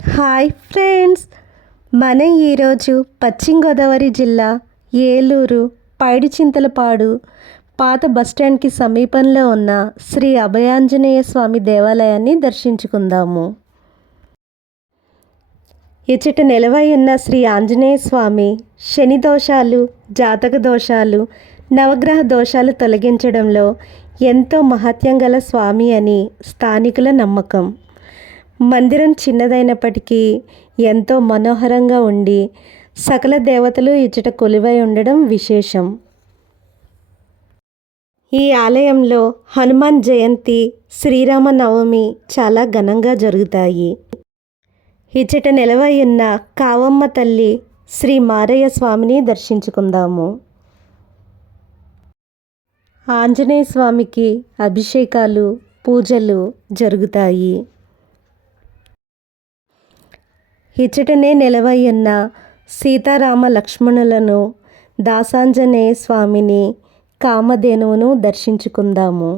Hi friends, మనం ఈరోజు పశ్చిమ గోదావరి జిల్లా ఏలూరు పైడిచింతలపాడు పాత బస్టాండ్కి సమీపంలో ఉన్న శ్రీ అభయాంజనేయ స్వామి దేవాలయాన్ని దర్శించుకుందాము. ఇచ్చట నిలవై ఉన్న శ్రీ ఆంజనేయ స్వామి శని దోషాలు, జాతక దోషాలు, నవగ్రహ దోషాలు తొలగించడంలో ఎంతో మహత్యం గల స్వామి అని స్థానికుల నమ్మకం. మందిరం చిన్నదైనప్పటికీ ఎంతో మనోహరంగా ఉండి సకల దేవతలు ఇచ్చట కొలువై ఉండడం విశేషం. ఈ ఆలయంలో హనుమాన్ జయంతి, శ్రీరామ నవమి చాలా ఘనంగా జరుగుతాయి. ఇచ్చట నిలవై ఉన్న కావమ్మ తల్లి శ్రీ మారయ్య స్వామిని దర్శించుకుందాము. ఆంజనేయ స్వామికి అభిషేకాలు, పూజలు జరుగుతాయి. ఇచ్చటనే నిలవై ఉన్న సీతారామ లక్ష్మణులను, దాసాంజనేయ స్వామిని, కామధేనువును దర్శించుకుందాము.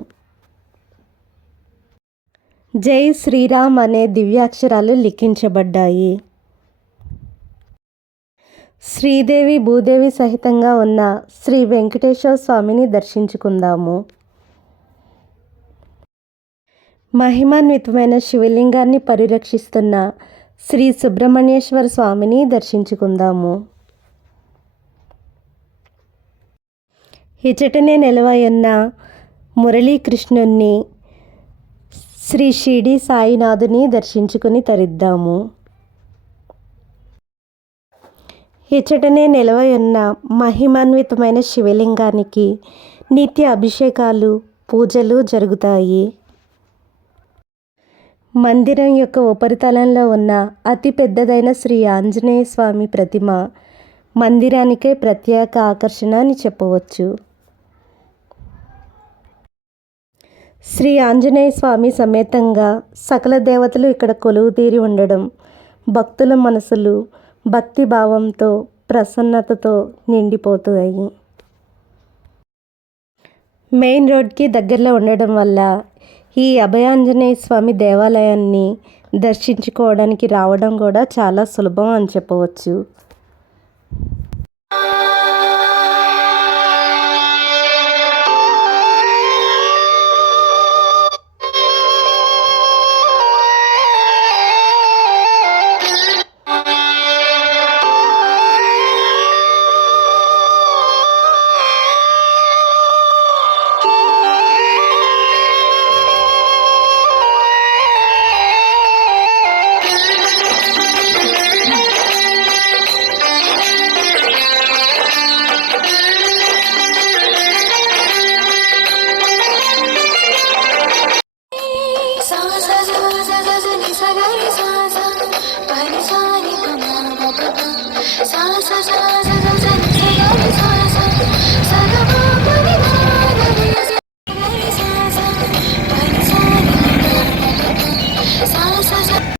జై శ్రీరామ్ అనే దివ్యాక్షరాలు లిఖించబడ్డాయి. శ్రీదేవి భూదేవి సహితంగా ఉన్న శ్రీ వెంకటేశ్వర స్వామిని దర్శించుకుందాము. మహిమాన్వితమైన శివలింగాన్ని పరిరక్షిస్తున్న శ్రీ సుబ్రహ్మణ్యేశ్వర స్వామిని దర్శించుకుందాము. ఇచ్చటనే నిలవై ఉన్న మురళీకృష్ణుణ్ణి, శ్రీ షిరిడి సాయినాథుని దర్శించుకుని తరిద్దాము. ఇచ్చటనే నిలవై ఉన్న మహిమాన్వితమైన శివలింగానికి నిత్య అభిషేకాలు, పూజలు జరుగుతాయి. మందిరం యొక్క ఉపరితలంలో ఉన్న అతి పెద్దదైన శ్రీ ఆంజనేయ స్వామి ప్రతిమ మందిరానికే ప్రత్యేక ఆకర్షణ అని చెప్పవచ్చు. శ్రీ ఆంజనేయ స్వామి సమేతంగా సకల దేవతలు ఇక్కడ కొలువు తీరి ఉండడం భక్తుల మనసులు భక్తి భావంతో, ప్రసన్నతతో నిండిపోతాయి. మెయిన్ రోడ్కి దగ్గరలో ఉండడం వల్ల ఈ అభయాంజనేయ స్వామి దేవాలయాన్ని దర్శించుకోవడానికి రావడం కూడా చాలా సులభం అని చెప్పవచ్చు. sa sa sa sa sa